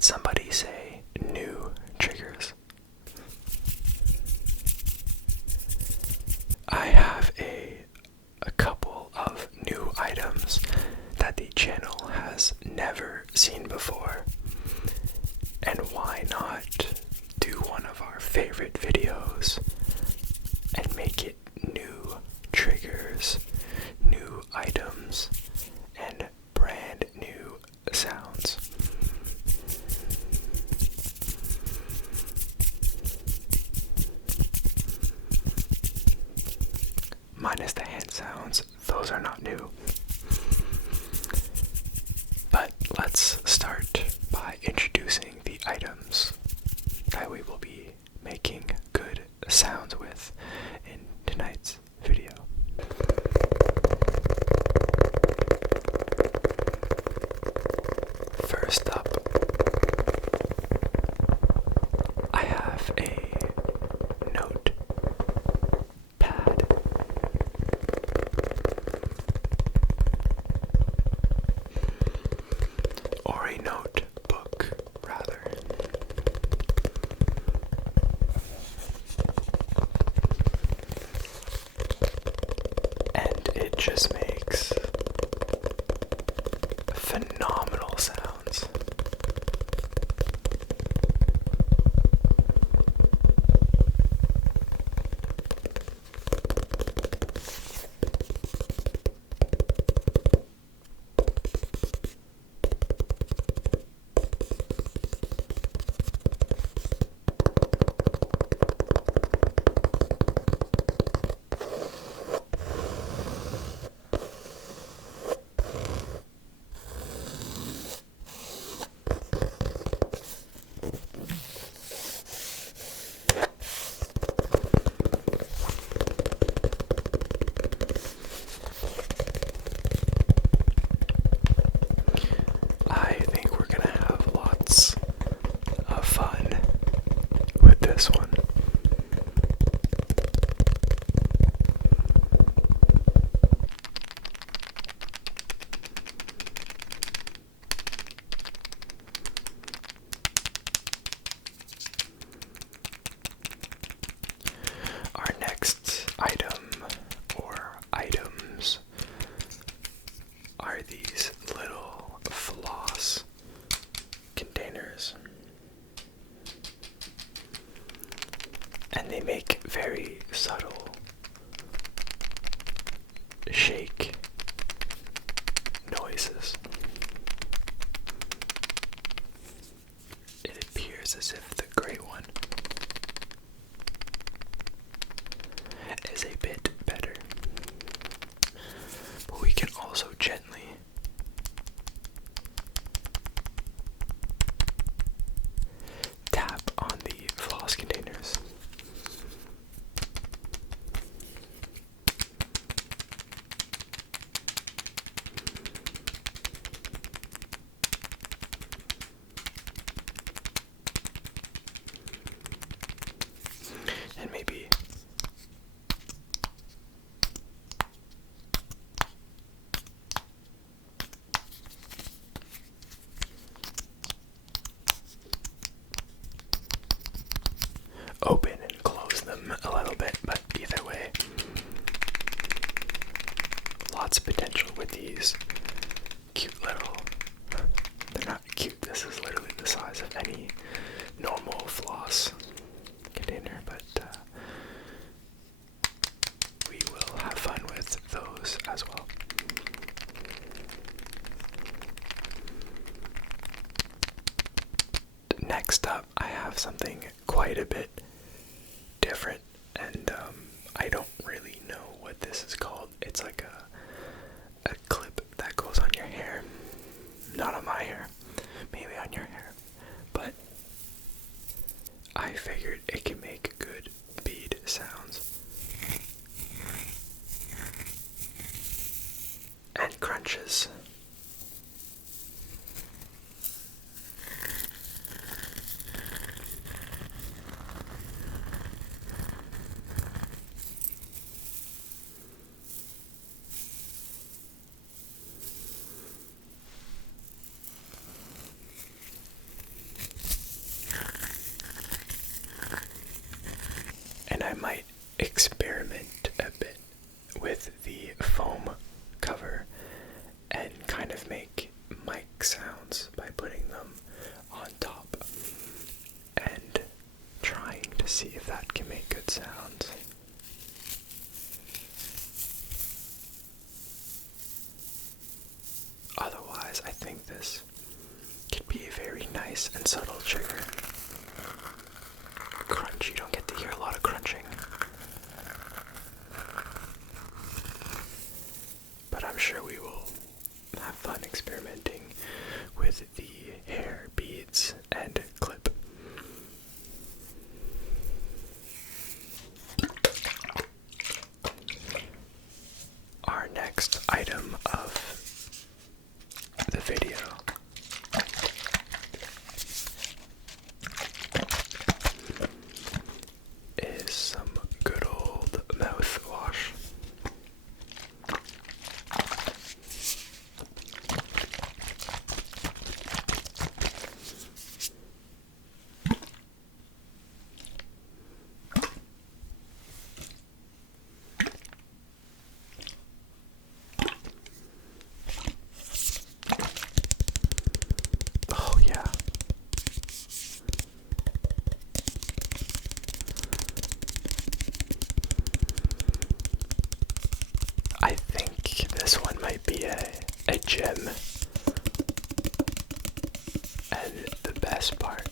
did somebody say new triggers? I have a couple of new items that the channel has never seen before. And why not do one of our favorite videos and make it new triggers, new items, and brand new sounds. Minus the hand sounds, those are not new. But let's start by introducing the items that we will be making good sounds with in tonight's video. First up, I have a note pad. Or a notebook, rather. And it just makes phenomenal sounds. I think we're gonna have lots of fun with this one. Our next item, or items, are these little floss containers. And they make very subtle shake noises. It appears as if the gray one is a bit better. But we can also gently tap on the floss containers. And maybe open and close them a little bit, but either way, lots of potential with these cute little, they're not cute, this is literally the size of any normal floss container, but we will have fun with those as well. Next up, I have something quite a bit different, and I don't really know what this is called. It's like a clip that goes on your hair. Not on my hair, maybe on your hair, but I figured it can make good bead sounds. And crunches. experiment a bit with the foam cover and kind of make mic sounds by putting them on top and trying to see if that can make good sounds. Otherwise, I think this could be a very nice and subtle trigger. Crunch, you don't get to hear a lot of crunching. But I'm sure we will have fun experimenting with the hair beads and clip. Our next item of the video is some good old mouthwash. Oh yeah. I think this one might be a gem. And the best part,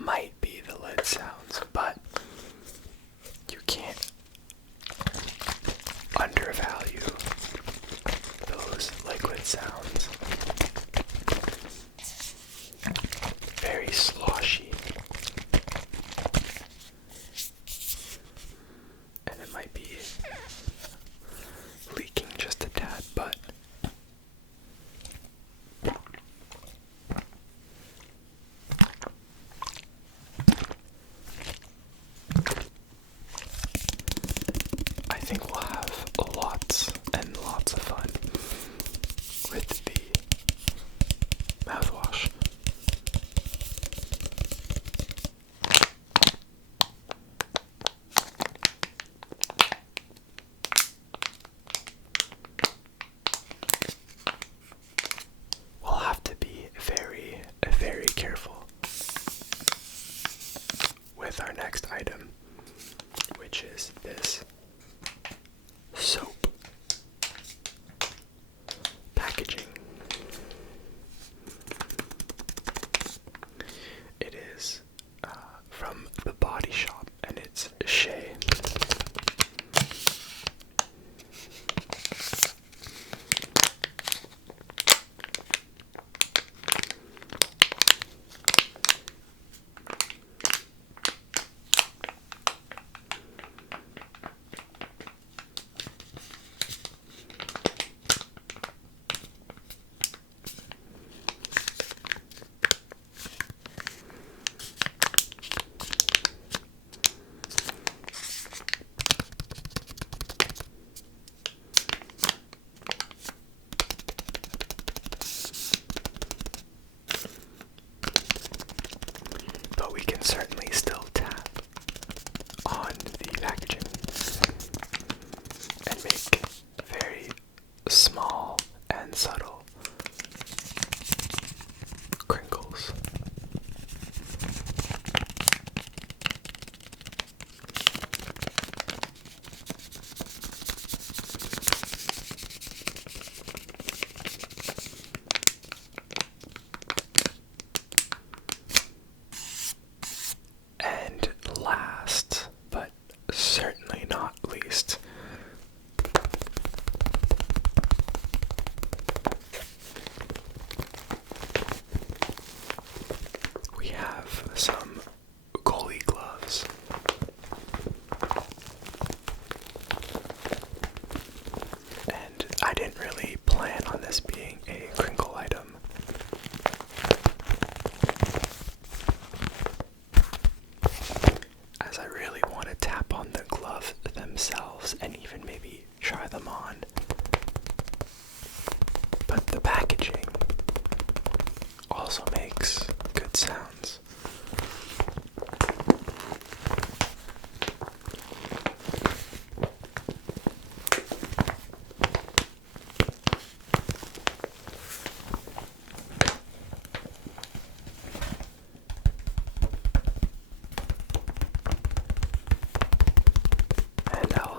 might be the lid sounds, but you can't undervalue those liquid sounds. Very sloshy. And it might be leaking just a tad, but I think we'll have lots and lots of fun with the mouthwash. We'll have to be very, very careful with our next item, which is this soap packaging. It is from the Body Shop, and it's Shea.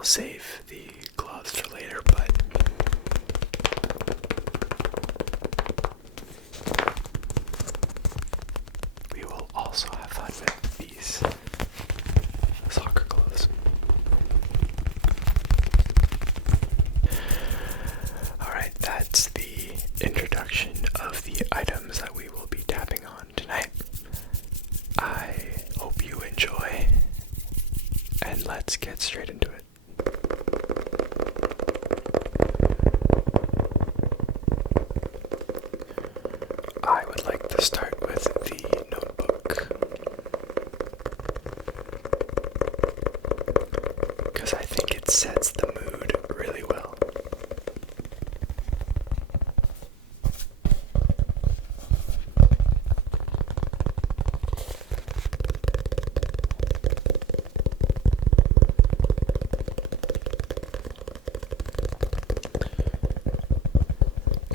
save the gloves for later, but we will also have fun with these soccer gloves. Alright, that's the introduction of the items that we will be tapping on tonight. I hope you enjoy, and let's get straight into it. I would like to start with the notebook, because I think it sets the mood really well.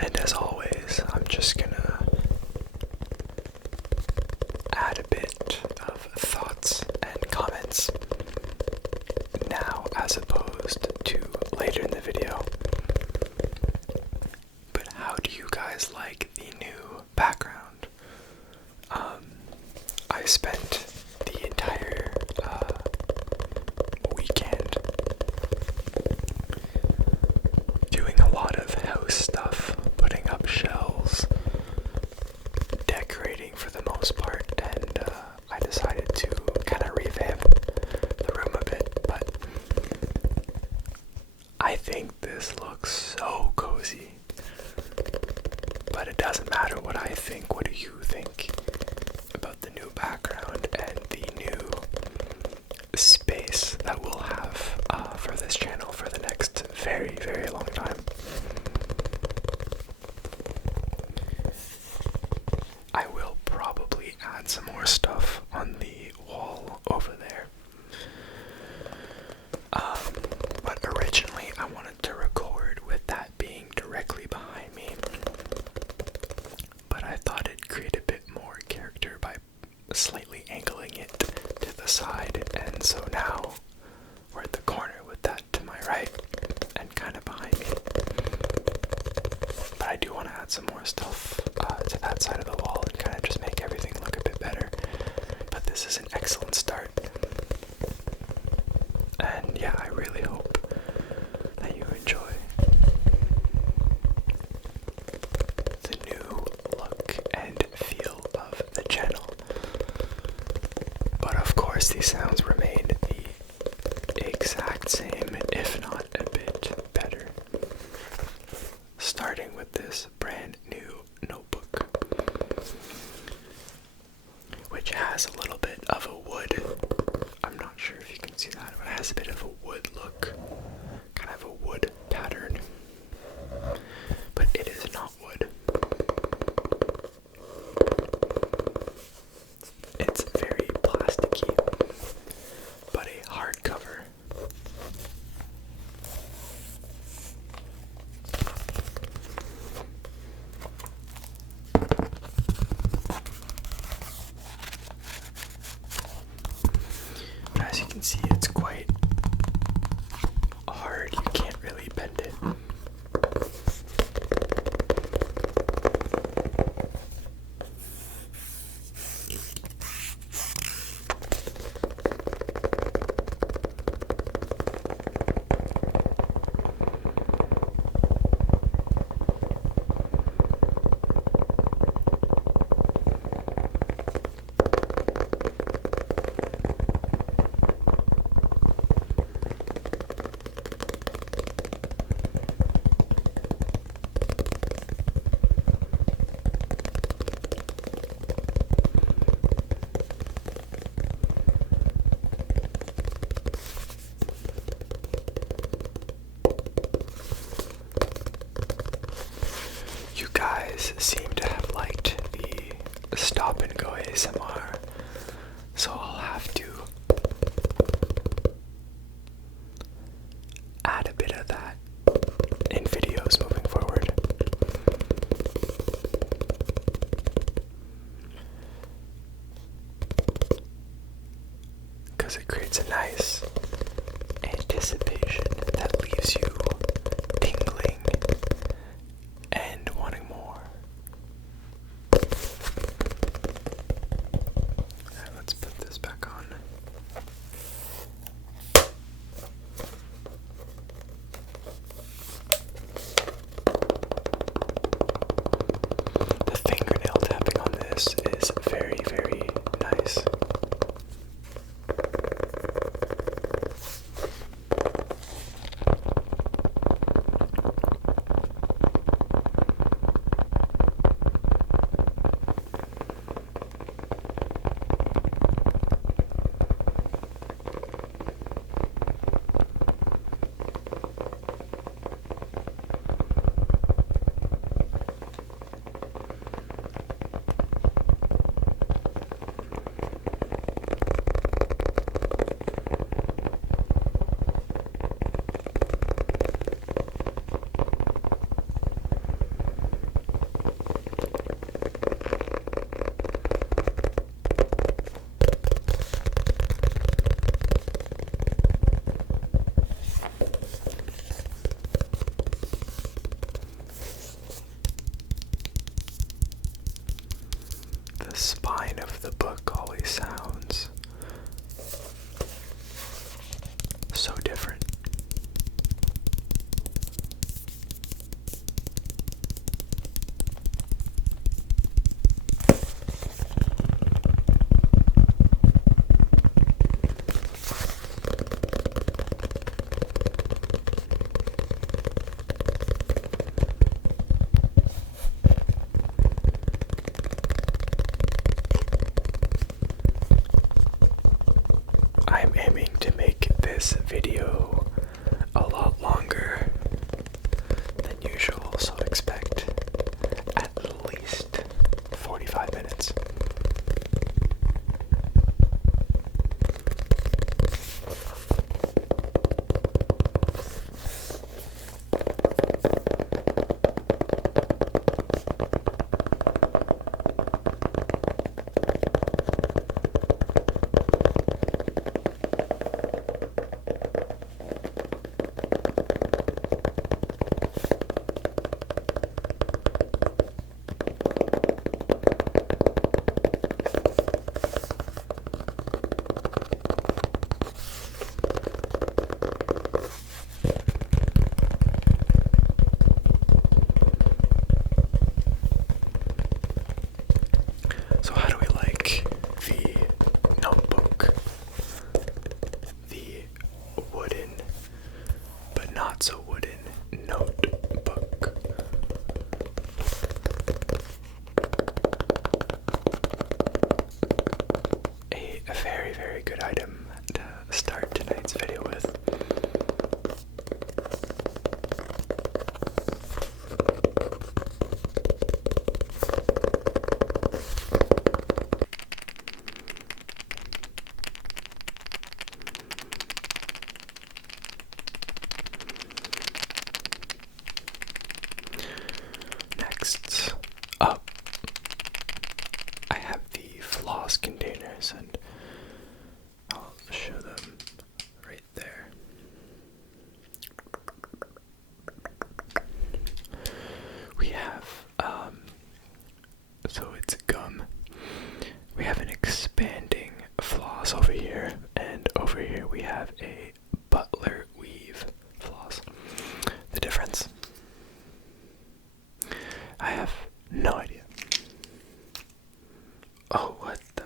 And as always, I'm just gonna add a bit of thoughts and comments now as opposed to later in the video. But how do you guys like the new background? I spent the entire weekend doing a lot of house stuff, putting up shelves, decorating for the most part, and I decided to kind of revamp the room a bit, but I think this looks so cozy. But it doesn't matter what I think. What do you think about the new background and the new space that we'll have for this channel for the next very, very long time? I will probably add some more stuff on the wall over there. But originally I wanted to record with that being directly behind me. But I thought it'd create a bit more character by slightly angling it to the side, and so now we're at the corner with that to my right and kind of behind me. But I do want to add some more stuff to that side of the wall and kind of just make everything look a bit better. But this is an excellent start. And yeah, I really hope that you enjoy the new look and feel of the channel. But of course, these sounds remain the exact same, if not a bit better. Starting with this brand new notebook, which has a little bit of a wood, I'm not sure if you can see that, but it has a bit of a wood look, kind of a wood pattern, but it is not wood. It's very plasticky, but a hardcover. As you can see, it's quite hard. You can't really bend it. Guys seem to have liked the stop and go ASMR, so I'll have to add a bit of that in videos moving forward. Because it creates a nice anticipatory anticipation that leaves you tingling and wanting more. Alright, let's put this back on. The fingernail tapping on this is very, very nice. The spine of the book always sounds so different. I'm aiming to make this video a lot longer than usual, so expect at least 45 minutes. So how do we like the notebook? The wooden, but not so wooden notebook. A very, very good item to start tonight's video with. Next up, I have the floss containers, and I'll show them right there. We have, so it's gum. We have an expanding floss over here, and over here we have a butler weave floss. The difference? I have no idea. Oh, what the?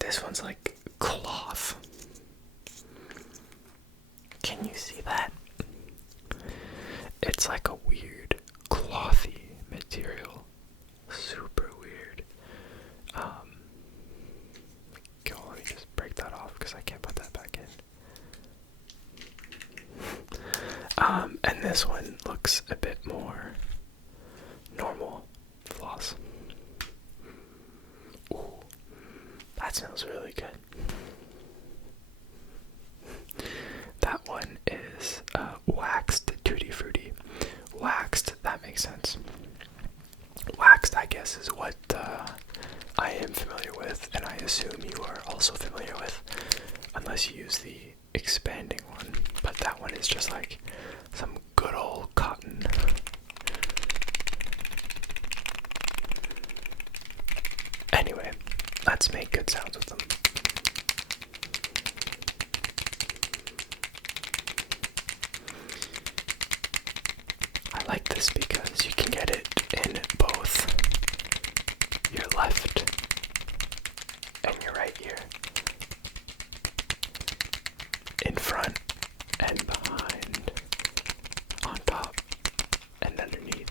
This one's like cloth. Can you see that? It's like a weird clothy material. Super weird. Go, let me just break that off because I can't put that back in. And this one looks a bit more normal floss. Ooh, that smells really good. That one is waxed tutti frutti. Waxed, that makes sense. Waxed, I guess, is what I am familiar with, and I assume you are also familiar with. unless you use the expanding one, but that one is just like some good old cotton. Anyway, let's make good sounds with them. I like this because you can get it in both your left and your right ear, in front and behind, on top and underneath.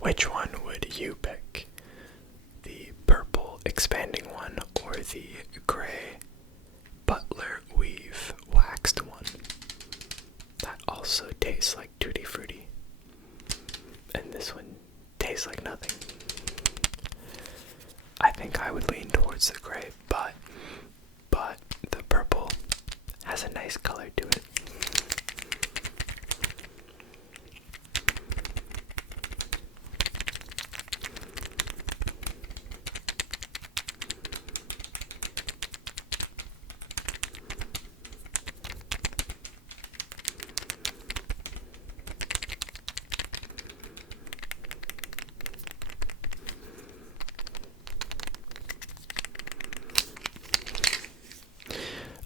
Which one would you pick? The purple expanding one or the gray butler weave waxed one? That also tastes like Tutti Frutti. And this one tastes like nothing. I think I would lean towards the gray, but the purple has a nice color to it.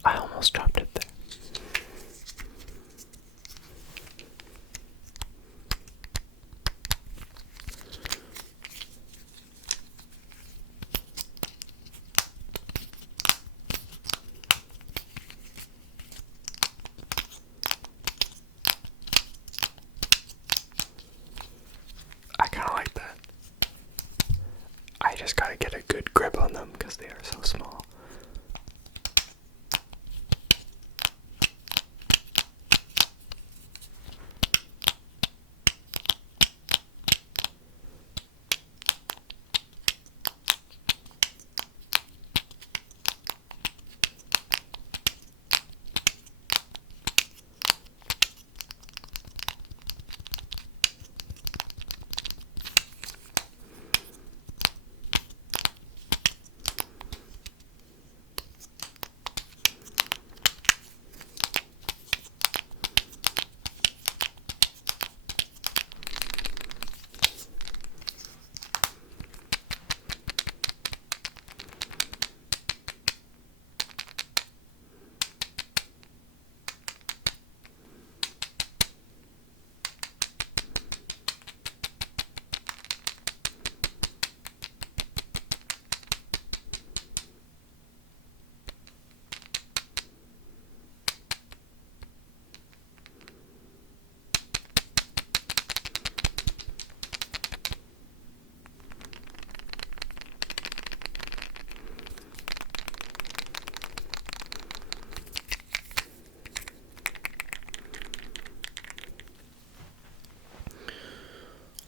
I almost dropped it there. I kind of like that. I just gotta get a good grip on them because they are so small.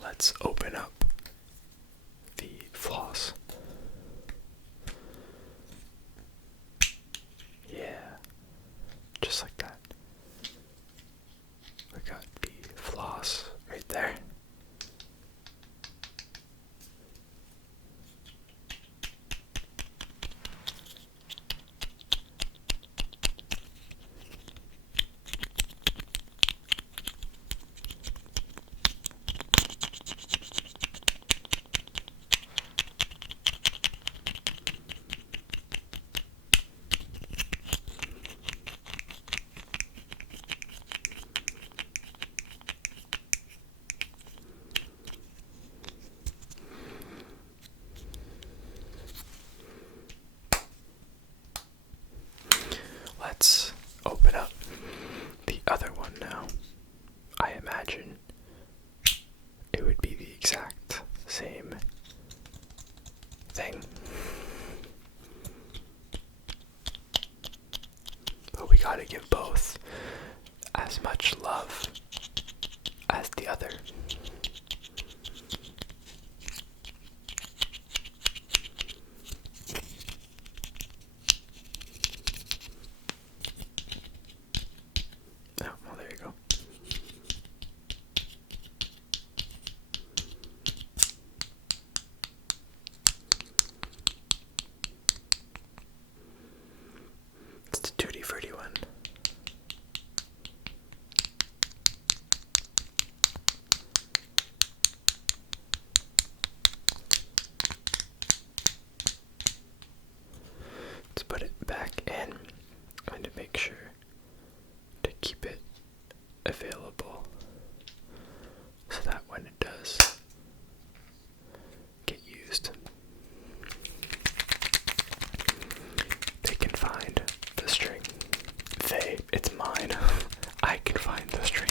Let's open up the floss. Yeah, just like that. We got the floss right there. Let's open up the other one now. I imagine it would be the exact same thing. gotta give both as much love as the other. Oh, well, there you go. It's the Tutti Frutti one. Let's put it back in. I'm going to make sure to keep it available so that when it does get used, they can find the string. It's mine. I can find the string.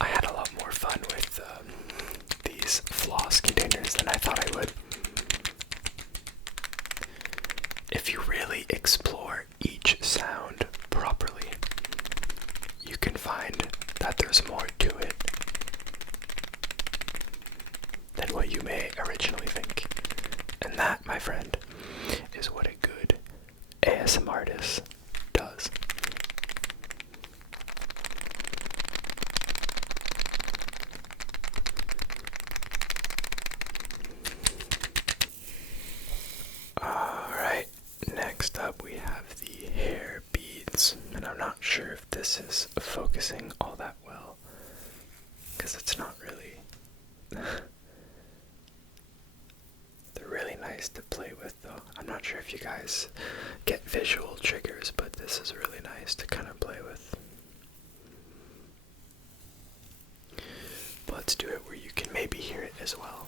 I had a lot more fun with these floss containers than I thought I would. If you really explore each sound properly, you can find that there's more to it than what you may originally think. And that, my friend, is what a good ASMR artist does. Alright, next up we have the hair beads. And I'm not sure if this is focusing all that well, because it's not really. They're really nice to play with though. I'm not sure if you guys get visual triggers, but this is really nice to kind of play with. But let's do it where you can maybe hear it as well.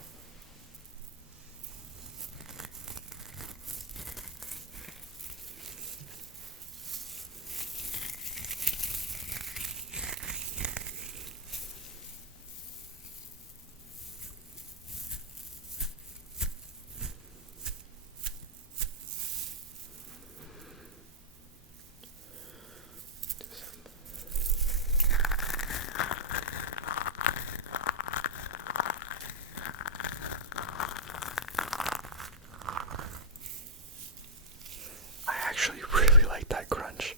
I actually really like that crunch.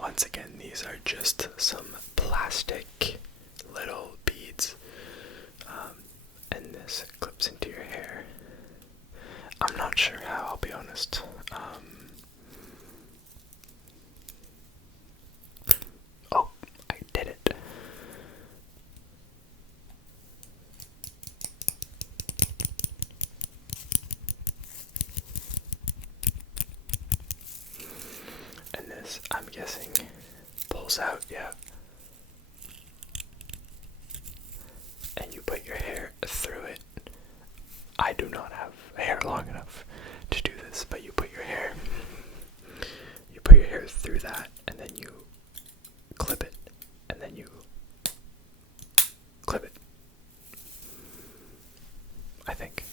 Once again, these are just some plastic little beads, and this clips into your hair. I'm not sure how, I'll be honest. Oh, I did it. And this, I'm guessing, pulls out, yeah. And you put your hair through it. I do not have hair long enough to do this, but you put your hair through that, and then you clip it, and then you clip it, I think.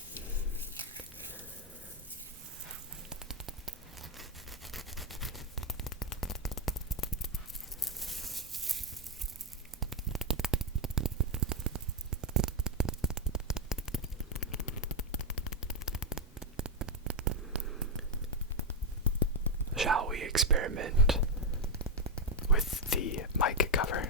shall we experiment with the mic cover?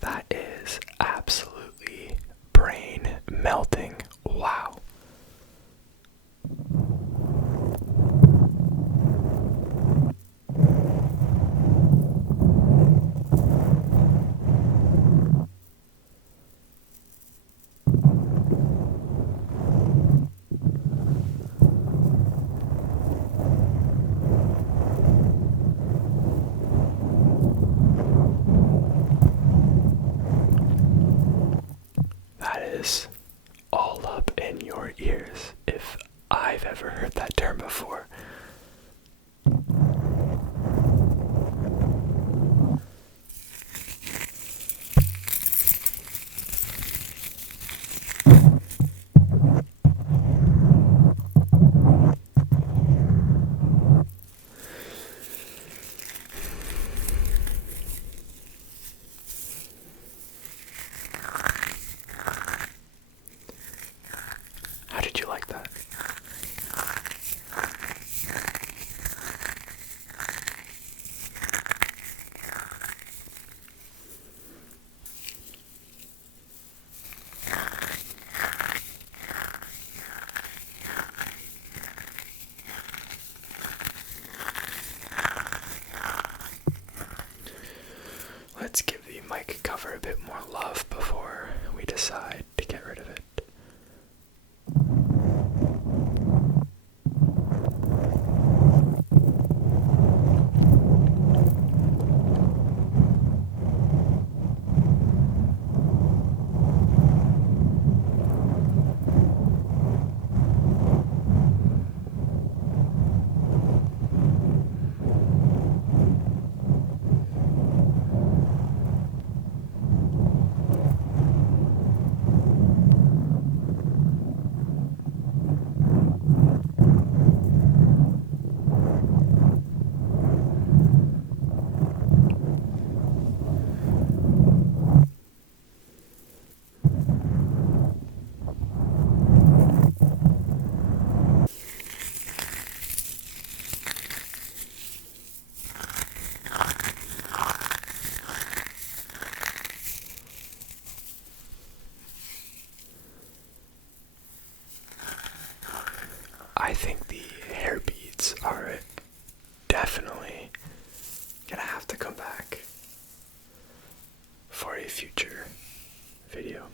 That is absolutely brain melting. Wow. That is all up in your ears, if I've ever heard that term before. How did you like that? Let's give the mic cover a bit more love before we decide to get rid of it. I think the hair beads are definitely gonna have to come back for a future video.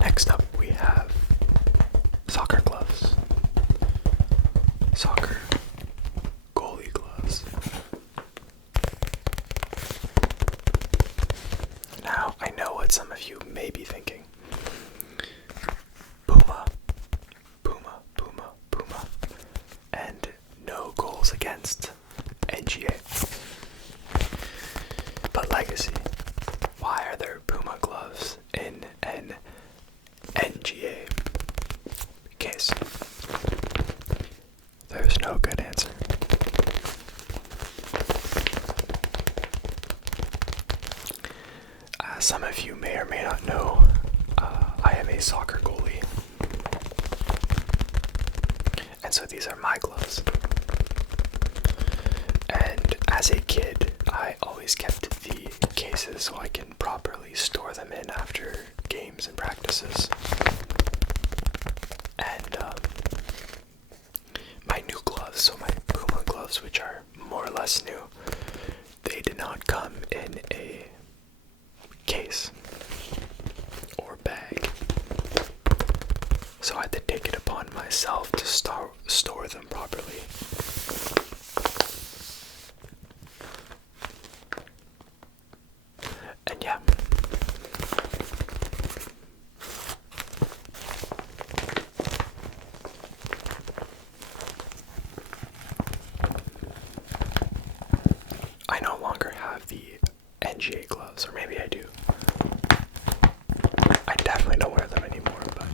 Next up, we have soccer gloves. Soccer goalie gloves. Now, I know what some of you may be thinking. Puma, Puma, Puma, Puma, and no goals against NGA. But Legacy, why are there Puma gloves in an NGA case? There's no good answer. Some of you may or may not know, I am a soccer goalie. And so these are my gloves. And as a kid, I always kept the cases so I can properly store them in after games and practices. And gloves, which are more or less new, they did not come in a case or bag. So I had to take it upon myself to store them properly. And yeah. I no longer have the NGA gloves, or maybe I do. I definitely don't wear them anymore, but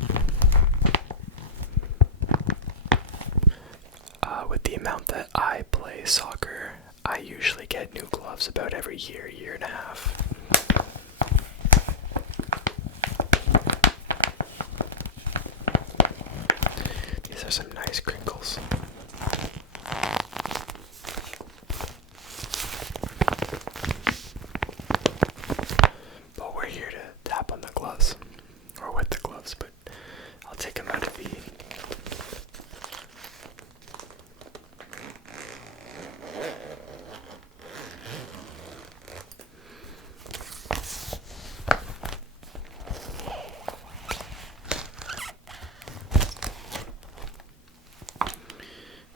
with the amount that I play soccer, I usually get new gloves about every year, year and a half. These are some nice crinkles. But we're here to tap on the gloves, or with the gloves, but I'll take them out of the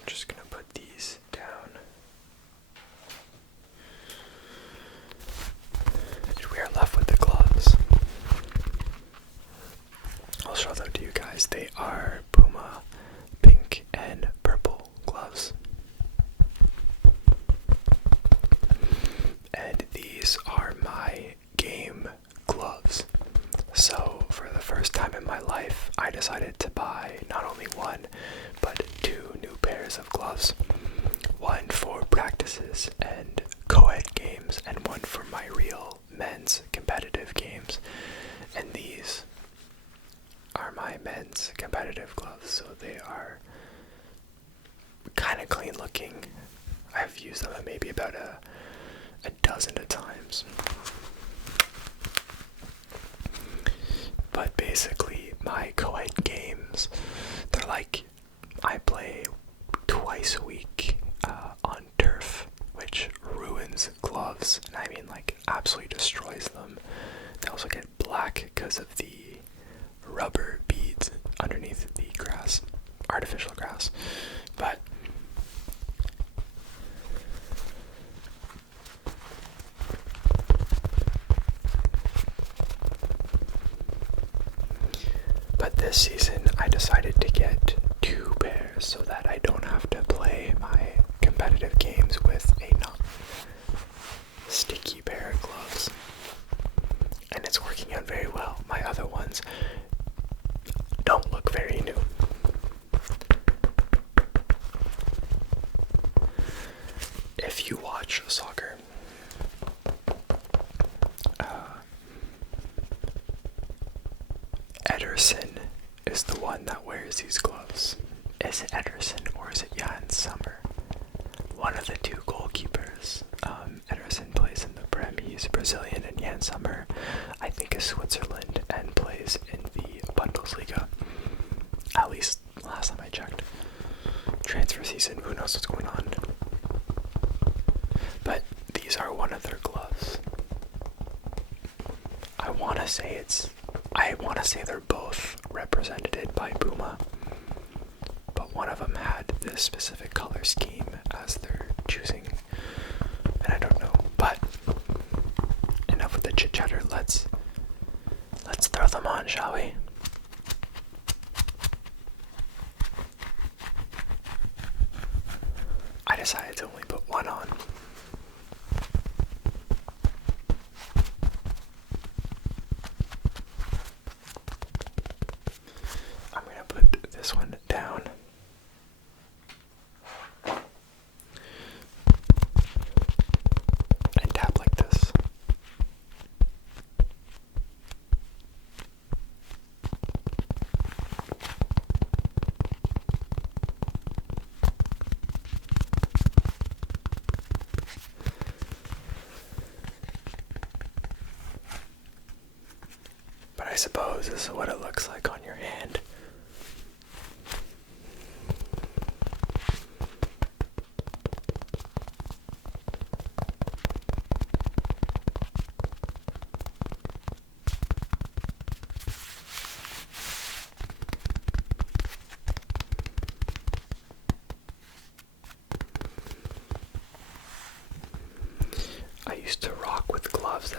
just gonna put these down. And we are left with the gloves. I'll show them to you guys. They are Puma pink and purple gloves. And these are my game gloves. So for the first time in my life, I decided to buy not only one, but two new pairs of gloves. One for practices and co-ed games, and one for my real men's competitive games. And these are my men's competitive gloves, so they are kind of clean looking. I've used them maybe about a dozen of times. But basically, my co-ed games, they're like, I play twice a week on turf, which ruins gloves, and I mean like absolutely destroys them. They also get black because of the rubber beads underneath the grass, artificial grass. But this season I decided to get two pairs so that I don't have to play my competitive games with a not sticky pair of gloves. And it's working out very well. My other ones don't look very new. If you watch soccer, Ederson is the one that wears these gloves. Is it Ederson or is it Jan Sommer? One of the two goalkeepers. Ederson plays in the Prem, he's Brazilian, and Jan Sommer, I think, is Switzerland and plays in the Bundesliga. At least last time I checked. Transfer season, who knows what's going on. But these are one of their gloves. I want to say they're both represented by Puma, but one of them had this specific color scheme as they're choosing, and I don't know. But enough with the chit chatter. Let's throw them on, shall we? I decided to only put one on. I'm gonna put this one down. And tap like this. But I suppose this is what it looks like on your hand.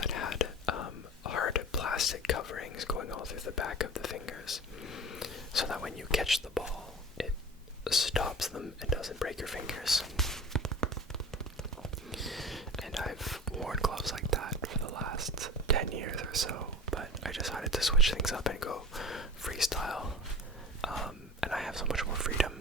that had hard plastic coverings going all through the back of the fingers, so that when you catch the ball, it stops them and doesn't break your fingers. And I've worn gloves like that for the last 10 years or so, but I decided to switch things up and go freestyle, and I have so much more freedom.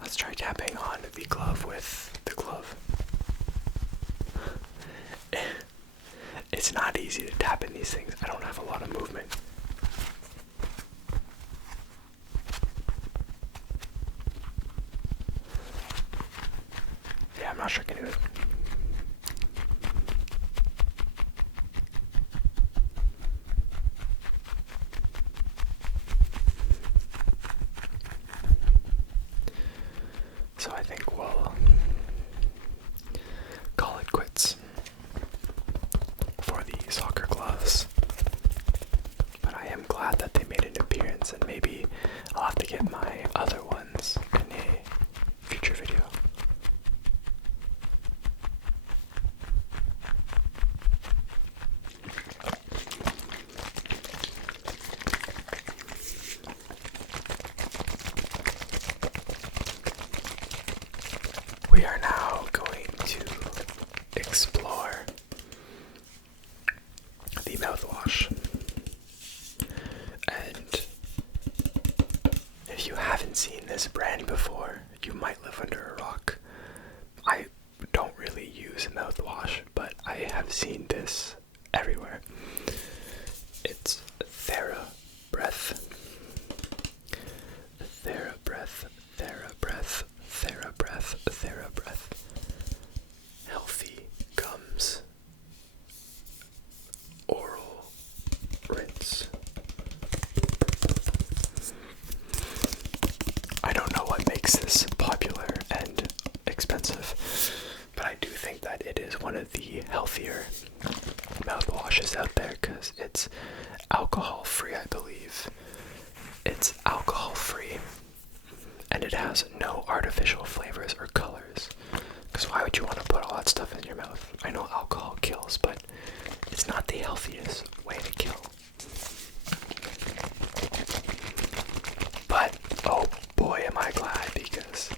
Let's try tapping on the glove with the glove. It's not easy to tap in these things. I don't have a lot of movement. Yeah, I'm not sure I can do it. So I think we'll call it quits for the soccer gloves. But I am glad that they made an appearance, and maybe I'll have to get my other ones in a future video. We are now going to explore the mouthwash. And if you haven't seen this brand before, you might live under a rock. I don't really use mouthwash, but I have seen this everywhere. It's TheraBreath. TheraBreath, TheraBreath, TheraBreath, TheraBreath. Healthy gums. Oral rinse. I don't know what makes this popular and expensive, but I do think that it is one of the healthier mouthwashes out there because it's alcohol-free, I believe. It's alcohol-free, and it has no artificial flavors or colors. Because why would you want to put all that stuff in your mouth? I know alcohol kills, but it's not the healthiest way to kill. But, oh boy, am I glad, because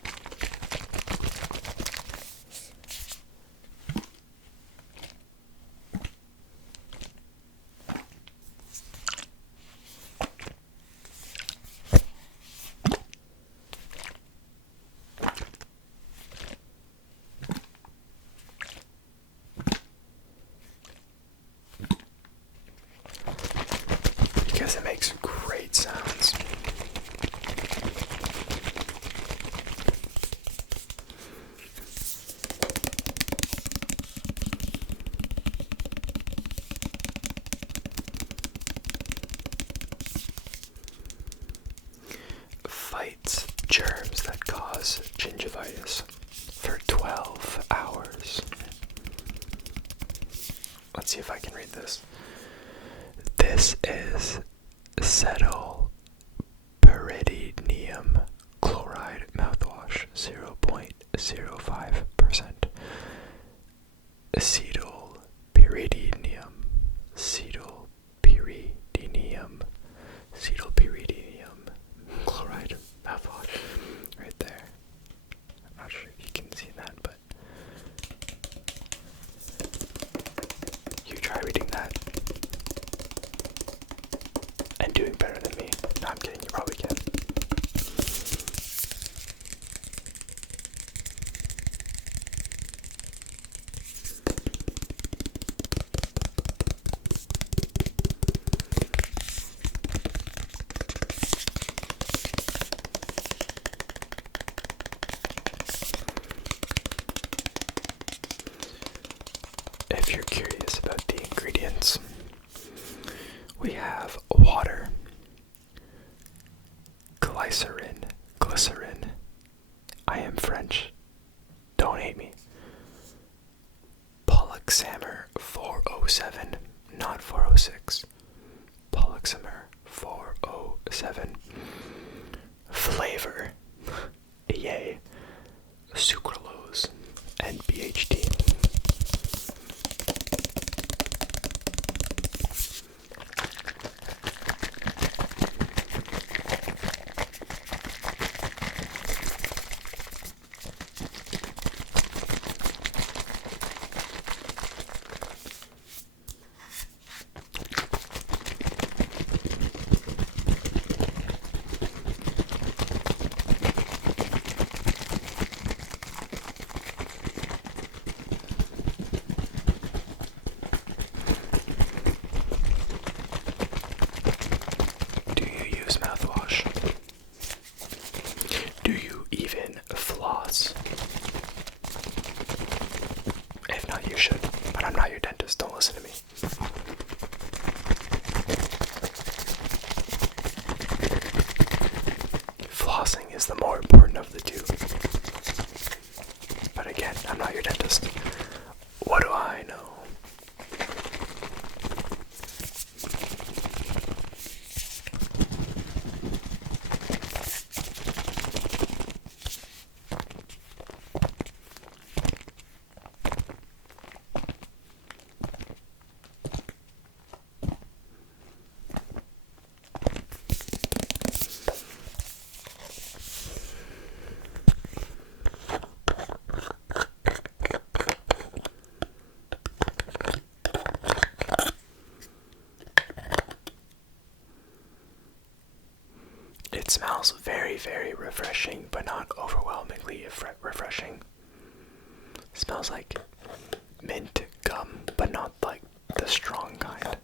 it makes great sounds. Fights germs that cause gingivitis for 12 hours. Let's see if I can read this. This is acetylpyridinium chloride mouthwash, 0.05%. Acetylpyridinium chloride mouthwash, right there. I'm not sure if you can see that, but you try reading that and doing better than me. No, I'm kidding, you probably can. 407, not 406. Polyoxymer 407. Flavor, yay. Sucralose and BHT. Do you use mouthwash? Do you even floss? If not, you should, but I'm not your dentist, don't listen to me. Flossing is the more important of the two. But again, I'm not your dentist. What do I know? It smells very, very refreshing, but not overwhelmingly refreshing. It smells like mint gum, but not like the strong kind.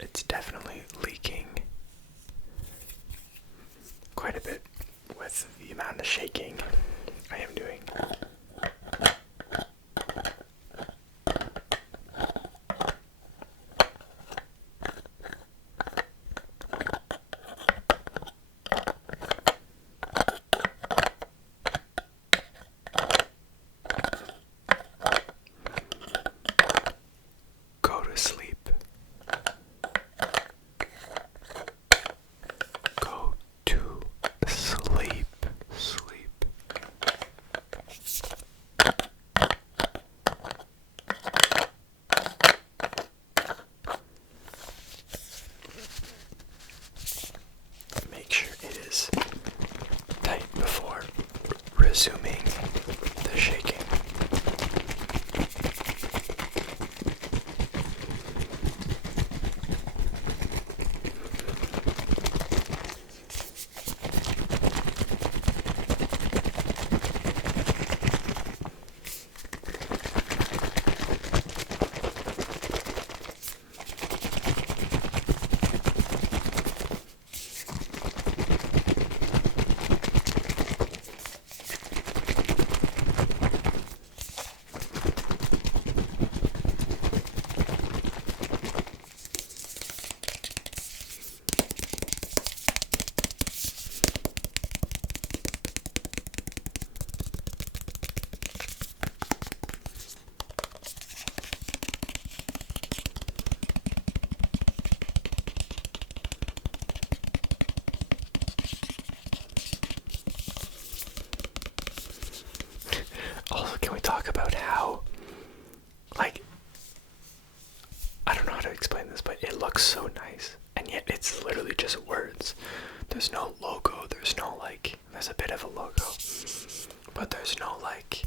It's definitely leaking quite a bit with the amount of shaking I am doing. Go to sleep. Go to sleep. Sleep. Make sure it is tight before resuming the shaking. Also, can we talk about how, like, I don't know how to explain this, but it looks so nice, and yet it's literally just words. There's no logo, there's no, like, there's a bit of a logo, but there's no, like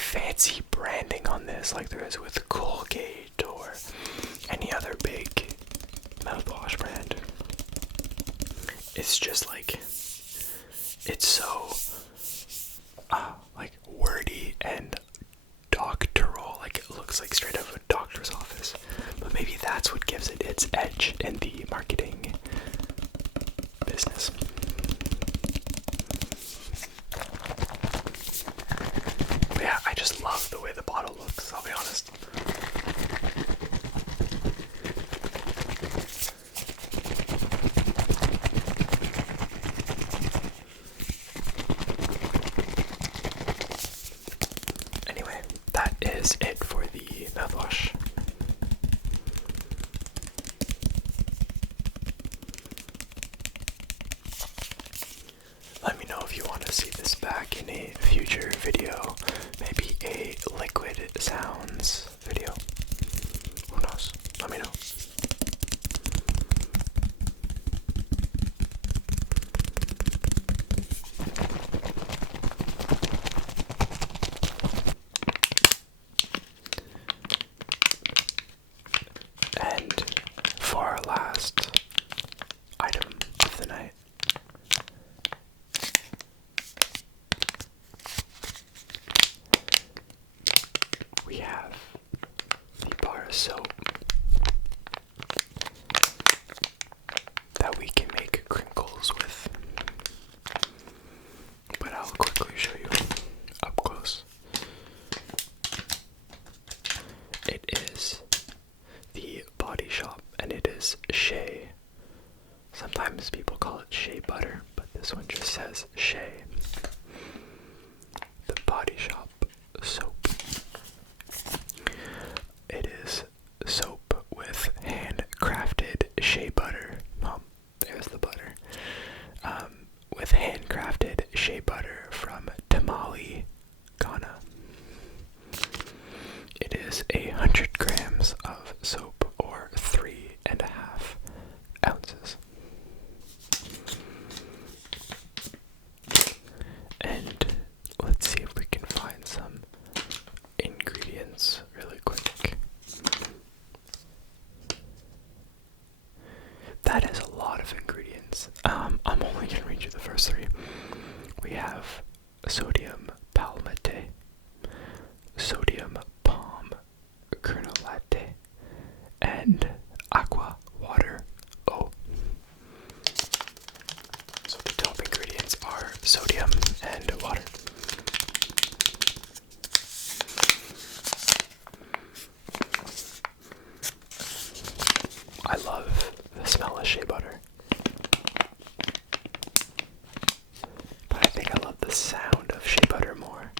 fancy branding on this, like there is with Colgate or any other big mouthwash brand. It's just, like, it's so like wordy and doctoral. Like, it looks looks like straight out of a doctor's office. But maybe that's what gives it its edge in the marketing business. But yeah, I just love the way the bottle looks, I'll be honest. Anyway, that is it for the mouthwash. Let me know if you want to see this back in a future video, maybe a liquid sounds video. Who knows? Let me know. And for our last item of the night, we have the bar of soap that we can make crinkles with. But I'll quickly show you up close. It is the Body Shop, and it is shea. Sometimes people call it shea butter, but this one just says shea. The Body Shop soap. It is soap with handcrafted shea butter. Oh, there's the butter. With handcrafted shea butter from Tamale, Ghana. It is 100 grams of soap, or 3.5 ounces. And let's see if we can find some ingredients really quick. That is a lot of ingredients. I'm only going to read you the first three. We have sodium palmate, sodium palm kernelate, and aqua water O. So the top ingredients are sodium and water. I love the smell of shea butter, but I think I love the sound of shea butter more.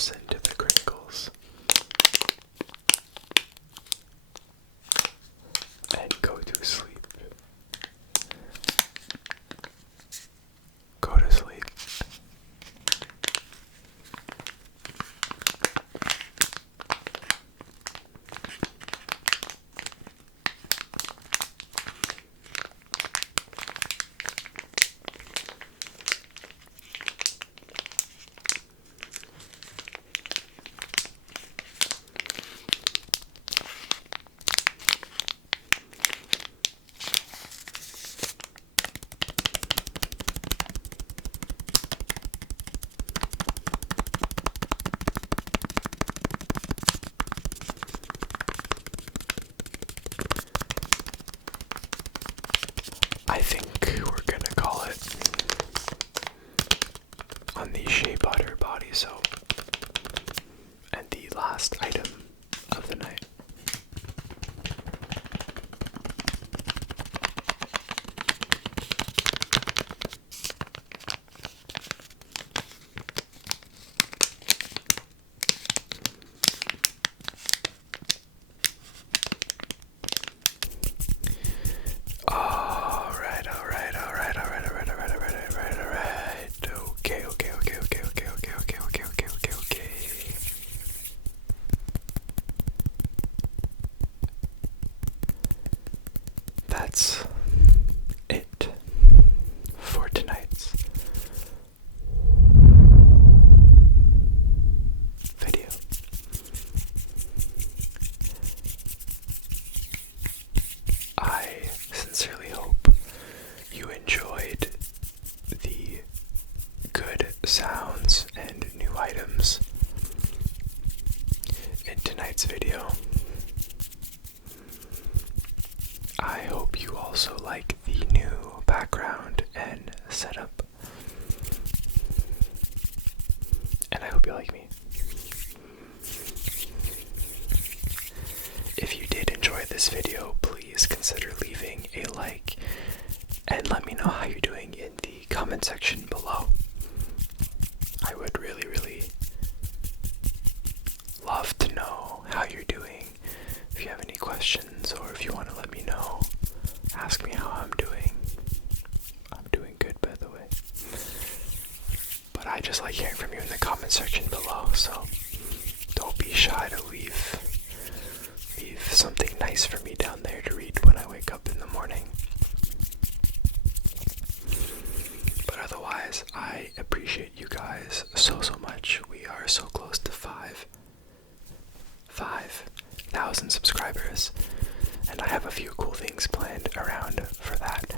listen to the crinkles and go to sleep. Go to sleep. I think we're gonna call it on the shea butter body soap and the last item of the night. That's it for tonight's video. I sincerely hope you enjoyed the good sounds and new items in tonight's video. I hope you also like the new background and setup. And I hope you like me. If you did enjoy this video, please consider leaving a like and let me know how you're doing in the comment section below. I would really, really love to know how you're doing. If you have any questions or if you want to let me know, ask me how I'm doing. I'm doing good, by the way. But I just like hearing from you in the comment section below, so don't be shy to leave something nice for me down there to read when I wake up in the morning. But otherwise, I appreciate you guys so much. We are so close to 5,000 subscribers, and I have a few cool things planned around for that.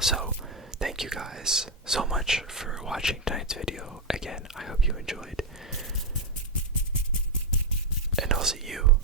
So thank you guys so much for watching tonight's video. Again, I hope you enjoyed, and I'll see you